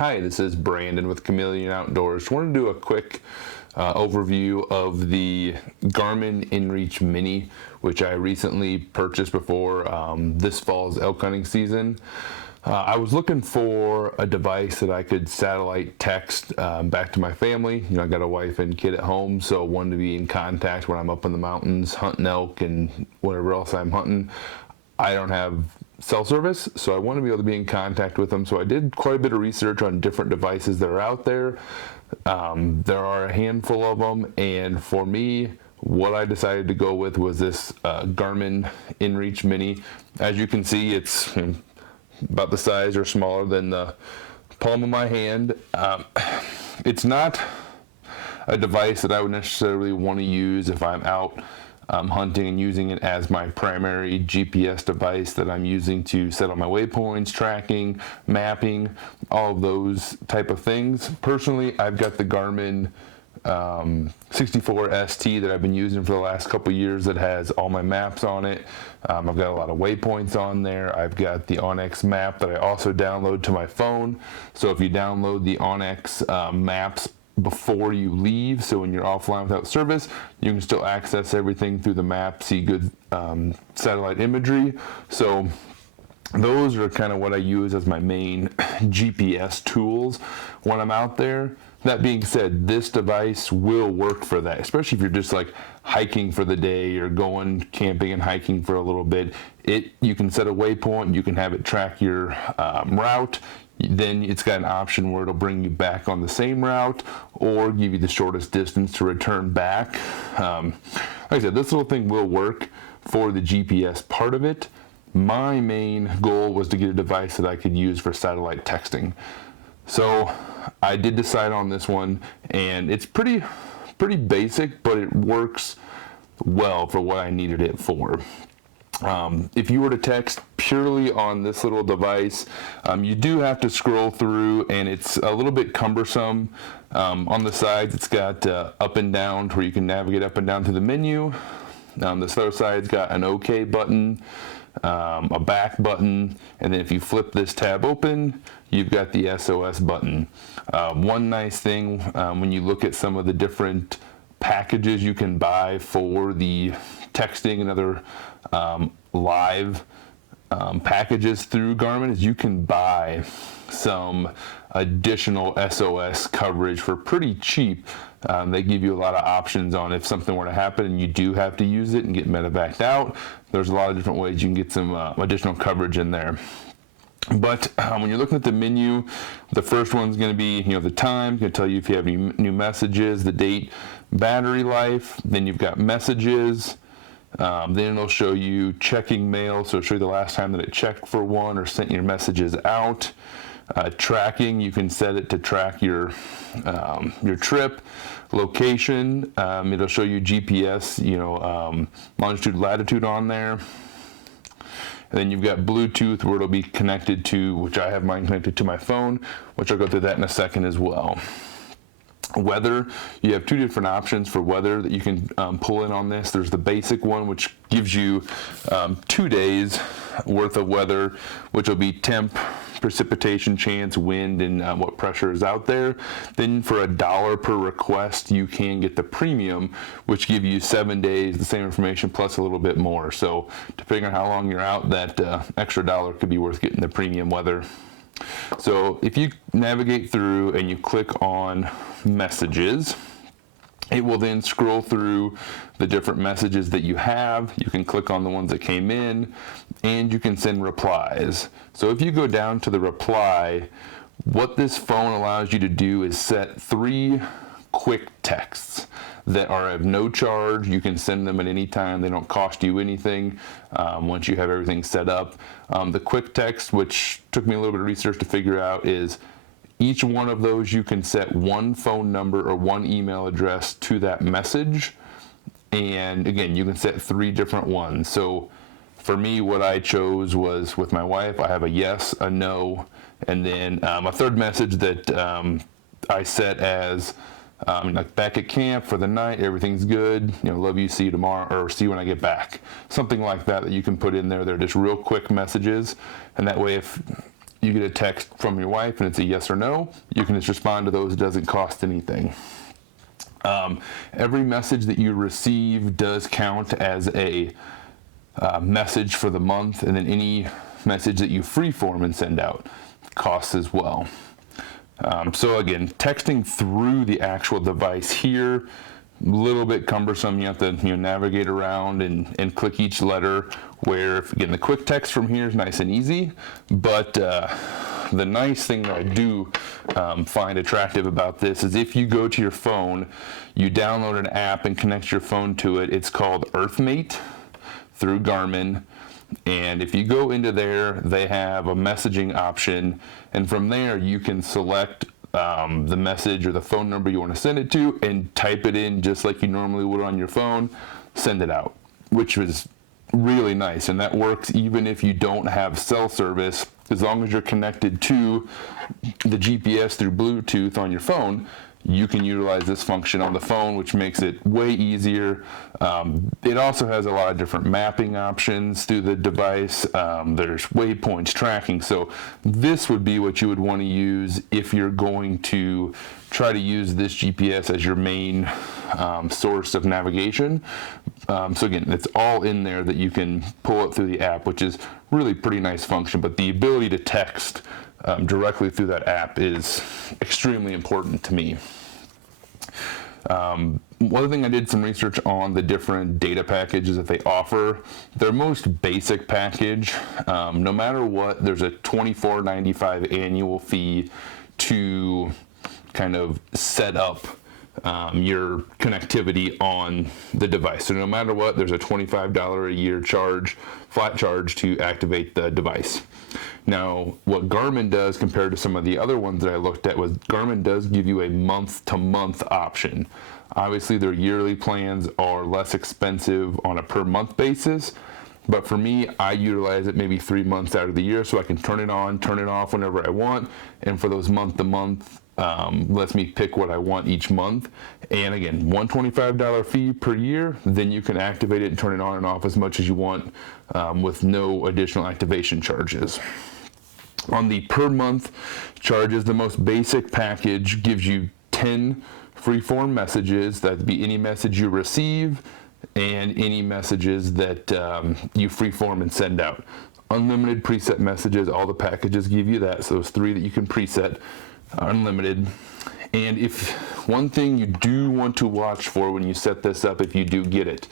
Hi, this is Brandon with Chameleon Outdoors. I want to do a quick overview of the Garmin inReach Mini, which I recently purchased before this fall's elk hunting season. I was looking for a device that I could satellite text back to my family. I got a wife and kid at home, so I wanted to be in contact when I'm up in the mountains hunting elk and whatever else I'm hunting. I don't have cell service, so I want to be able to be in contact with them. So I did quite a bit of research on different devices that are out there. There are a handful of them, and for me, what I decided to go with was this Garmin inReach Mini. As you can see, it's about the size or smaller than the palm of my hand. It's not a device that I would necessarily want to use if I'm out hunting and using it as my primary GPS device that I'm using to set on my waypoints, tracking, mapping, all of those type of things. Personally, I've got the Garmin 64 ST that I've been using for the last couple years that has all my maps on it. I've got a lot of waypoints on there. I've got the onX map that I also download to my phone. So if you download the onX maps before you leave, so when you're offline without service, you can still access everything through the map, see good satellite imagery. So those are kind of what I use as my main GPS tools when I'm out there. That being said, this device will work for that, especially if you're just like hiking for the day or going camping and hiking for a little bit. You can set a waypoint, you can have it track your route. Then it's got an option where it'll bring you back on the same route or give you the shortest distance to return back. Like I said, this little thing will work for the GPS part of it. My main goal was to get a device that I could use for satellite texting. So I did decide on this one, and it's pretty basic, but it works well for what I needed it for. If you were to text purely on this little device, you do have to scroll through, and it's a little bit cumbersome. On the sides, it's got up and down where you can navigate up and down to the menu. This other side's got an OK button, a back button, and then if you flip this tab open, you've got the SOS button. One nice thing when you look at some of the different packages you can buy for the texting and other live packages through Garmin is you can buy some additional SOS coverage for pretty cheap. They give you a lot of options on if something were to happen and you do have to use it and get medevaced out. There's a lot of different ways you can get some additional coverage in there. But when you're looking at the menu, the first one's going to be, the time. It's going to tell you if you have any new messages, the date, battery life. Then you've got messages. Then it'll show you checking mail, so it'll show you the last time that it checked for one or sent your messages out. Tracking, you can set it to track your trip. Location, it'll show you GPS, longitude, latitude on there. And then you've got Bluetooth where it'll be connected to, which I have mine connected to my phone, which I'll go through that in a second as well. Weather, you have two different options for weather that you can pull in on this. There's the basic one, which gives you 2 days worth of weather, which will be temp, precipitation chance, wind, and what pressure is out there. Then for $1 per request, you can get the premium, which give you 7 days, the same information plus a little bit more. So depending on how long you're out, that extra $1 could be worth getting the premium weather. So if you navigate through and you click on messages, it will then scroll through the different messages that you have. You can click on the ones that came in, and you can send replies. So if you go down to the reply, what this phone allows you to do is set 3 quick texts that are of no charge. You can send them at any time. They don't cost you anything once you have everything set up. The quick text, which took me a little bit of research to figure out, is each one of those you can set one phone number or one email address to that message. And again, you can set 3 different ones. So for me, what I chose was with my wife, I have a yes, a no, and then a third message that I set as like back at camp for the night, everything's good, love you, see you tomorrow, or see you when I get back. Something like that you can put in there. They're just real quick messages, and that way if you get a text from your wife and it's a yes or no, you can just respond to those. It doesn't cost anything. Every message that you receive does count as a message for the month, and then any message that you freeform and send out costs as well. So again, texting through the actual device here, a little bit cumbersome. You have to navigate around and click each letter, where again the quick text from here is nice and easy, but the nice thing that I do find attractive about this is if you go to your phone, you download an app and connect your phone to it. It's called EarthMate through Garmin. And if you go into there, they have a messaging option. And from there, you can select the message or the phone number you want to send it to and type it in just like you normally would on your phone, send it out, which was really nice. And that works even if you don't have cell service. As long as you're connected to the GPS through Bluetooth on your phone, you can utilize this function on the phone, which makes it way easier. It also has a lot of different mapping options through the device. There's waypoints, tracking. So this would be what you would want to use if you're going to try to use this GPS as your main source of navigation. So again, it's all in there that you can pull it through the app, which is really pretty nice function. But the ability to text directly through that app is extremely important to me. One thing, I did some research on the different data packages that they offer. Their most basic package, no matter what, there's a $24.95 annual fee to kind of set up your connectivity on the device. So no matter what, there's a $25 a year charge, flat charge to activate the device. Now, what Garmin does compared to some of the other ones that I looked at was Garmin does give you a month-to-month option. Obviously, their yearly plans are less expensive on a per-month basis, but for me, I utilize it maybe 3 months out of the year so I can turn it on, turn it off whenever I want, and for those month-to-month, lets me pick what I want each month. And again, $125 fee per year, then you can activate it and turn it on and off as much as you want with no additional activation charges. On the per month charges, the most basic package gives you 10 freeform messages. That'd be any message you receive and any messages that you freeform and send out. Unlimited preset messages, all the packages give you that. So those 3 that you can preset, unlimited. And if one thing you do want to watch for when you set this up, if you do get it,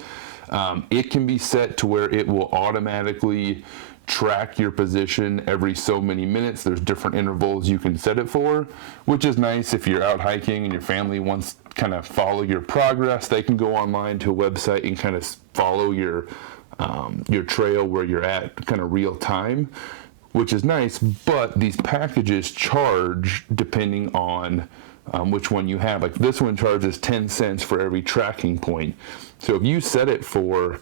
it can be set to where it will automatically track your position every so many minutes. There's different intervals you can set it for, which is nice if you're out hiking and your family wants to kind of follow your progress. They can go online to a website and kind of follow your trail where you're at kind of real time, which is nice. But these packages charge depending on which one you have. Like this one charges 10 cents for every tracking point. So if you set it for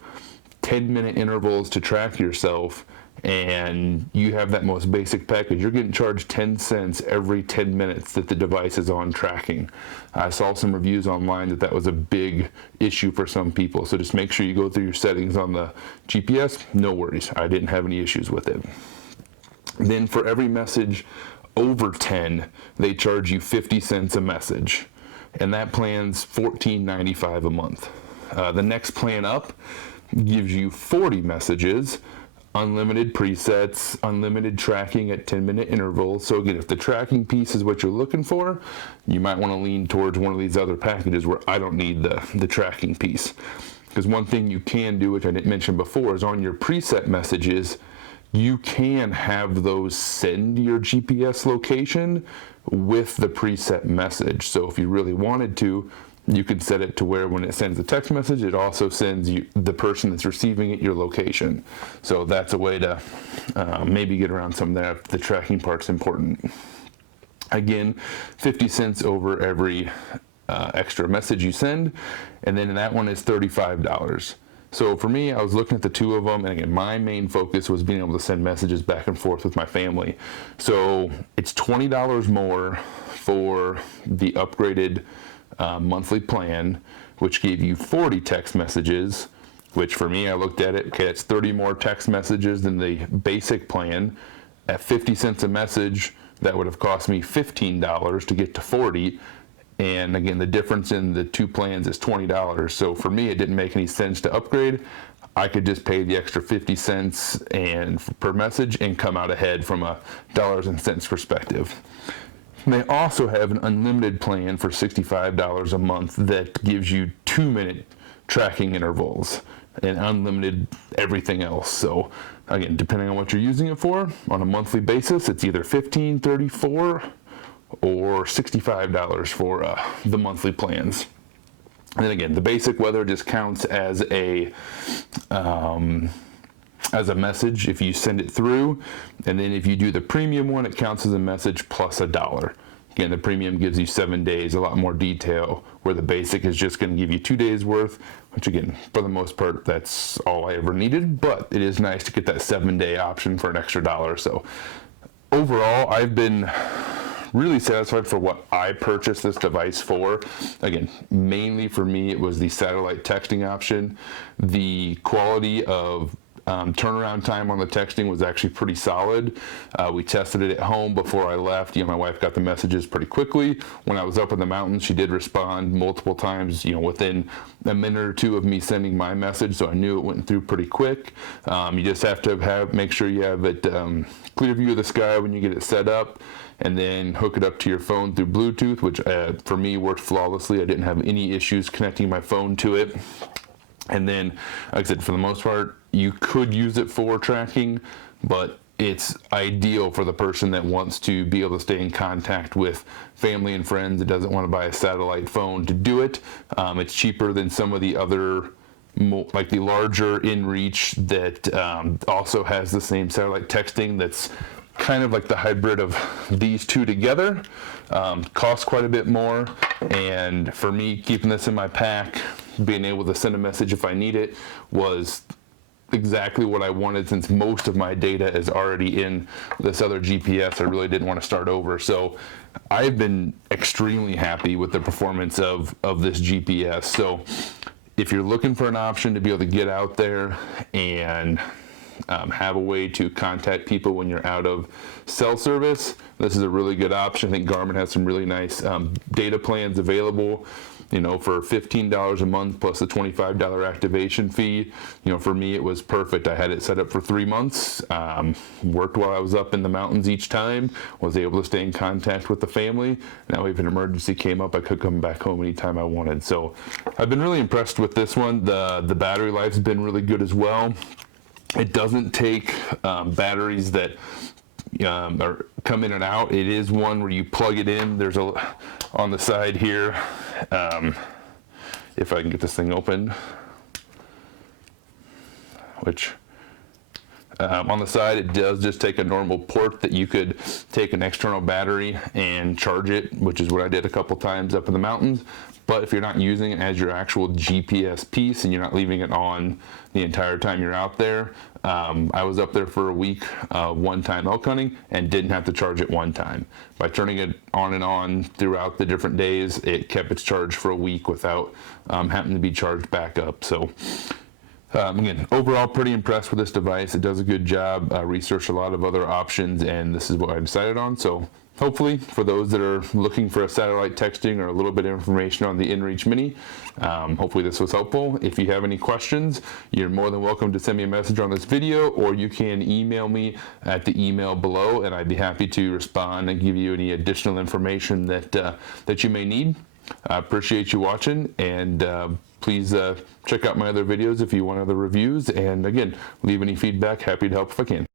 10-minute intervals to track yourself and you have that most basic package, you're getting charged 10 cents every 10 minutes that the device is on tracking. I saw some reviews online that was a big issue for some people. So just make sure you go through your settings on the GPS. No worries. I didn't have any issues with it. Then for every message over 10, they charge you 50 cents a message. And that plan's $14.95 a month. The next plan up gives you 40 messages, unlimited presets, unlimited tracking at 10-minute intervals. So again, if the tracking piece is what you're looking for, you might want to lean towards one of these other packages where I don't need the tracking piece. Because one thing you can do, which I didn't mention before, is on your preset messages, you can have those send your GPS location with the preset message. So if you really wanted to, you could set it to where when it sends a text message, it also sends you, the person that's receiving it, your location. So that's a way to maybe get around some of that if the tracking part's important. Again, 50 cents over every extra message you send, and then that one is $35. So for me, I was looking at the 2 of them, and again, my main focus was being able to send messages back and forth with my family. So it's $20 more for the upgraded monthly plan, which gave you 40 text messages, which for me, I looked at it, okay, that's 30 more text messages than the basic plan. at 50 cents a message, that would have cost me $15 to get to 40. And again, the difference in the two plans is $20. So for me, it didn't make any sense to upgrade. I could just pay the extra 50 cents per message and come out ahead from a dollars and cents perspective. And they also have an unlimited plan for $65 a month that gives you 2-minute tracking intervals and unlimited everything else. So again, depending on what you're using it for, on a monthly basis, it's either $15, $34, or $65 for the monthly plans. And then again, the basic weather just counts as a message if you send it through, and then if you do the premium one, it counts as a message plus $1. Again, the premium gives you 7 days, a lot more detail, where the basic is just going to give you 2 days worth, which again, for the most part, that's all I ever needed, but it is nice to get that 7-day option for an extra $1. So overall, I've been really satisfied for what I purchased this device for. Again, mainly for me, it was the satellite texting option. The quality of turnaround time on the texting was actually pretty solid. We tested it at home before I left. My wife got the messages pretty quickly. When I was up in the mountains, she did respond multiple times, within a minute or two of me sending my message, so I knew it went through pretty quick. You just have to make sure you have it clear view of the sky when you get it set up, and then hook it up to your phone through Bluetooth, which for me worked flawlessly. I didn't have any issues connecting my phone to it. And then, like I said, for the most part, you could use it for tracking, but it's ideal for the person that wants to be able to stay in contact with family and friends that doesn't want to buy a satellite phone to do it. It's cheaper than some of the other, like the larger inReach that also has the same satellite texting that's kind of like the hybrid of these two together. Costs quite a bit more, and for me, keeping this in my pack, being able to send a message if I need it, was exactly what I wanted, since most of my data is already in this other GPS. I really didn't want to start over. So I've been extremely happy with the performance of this GPS. So if you're looking for an option to be able to get out there and have a way to contact people when you're out of cell service, this is a really good option. I think Garmin has some really nice data plans available, for $15 a month plus a $25 activation fee. For me, it was perfect. I had it set up for 3 months, worked while I was up in the mountains each time, was able to stay in contact with the family. Now if an emergency came up, I could come back home anytime I wanted. So I've been really impressed with this one. The battery life's been really good as well. It doesn't take batteries that come in and out. It is one where you plug it in. There's on the side here, if I can get this thing open, which on the side, it does just take a normal port that you could take an external battery and charge it, which is what I did a couple times up in the mountains. But if you're not using it as your actual GPS piece and you're not leaving it on the entire time you're out there, I was up there for a week, one time elk hunting, and didn't have to charge it one time. By turning it on and on throughout the different days, it kept its charge for a week without having to be charged back up. So again, overall, pretty impressed with this device. It does a good job. I researched a lot of other options, and this is what I decided on. So hopefully, for those that are looking for a satellite texting or a little bit of information on the inReach Mini, hopefully this was helpful. If you have any questions, you're more than welcome to send me a message on this video, or you can email me at the email below, and I'd be happy to respond and give you any additional information that you may need. I appreciate you watching, and please check out my other videos if you want other reviews, and again, leave any feedback. Happy to help if I can.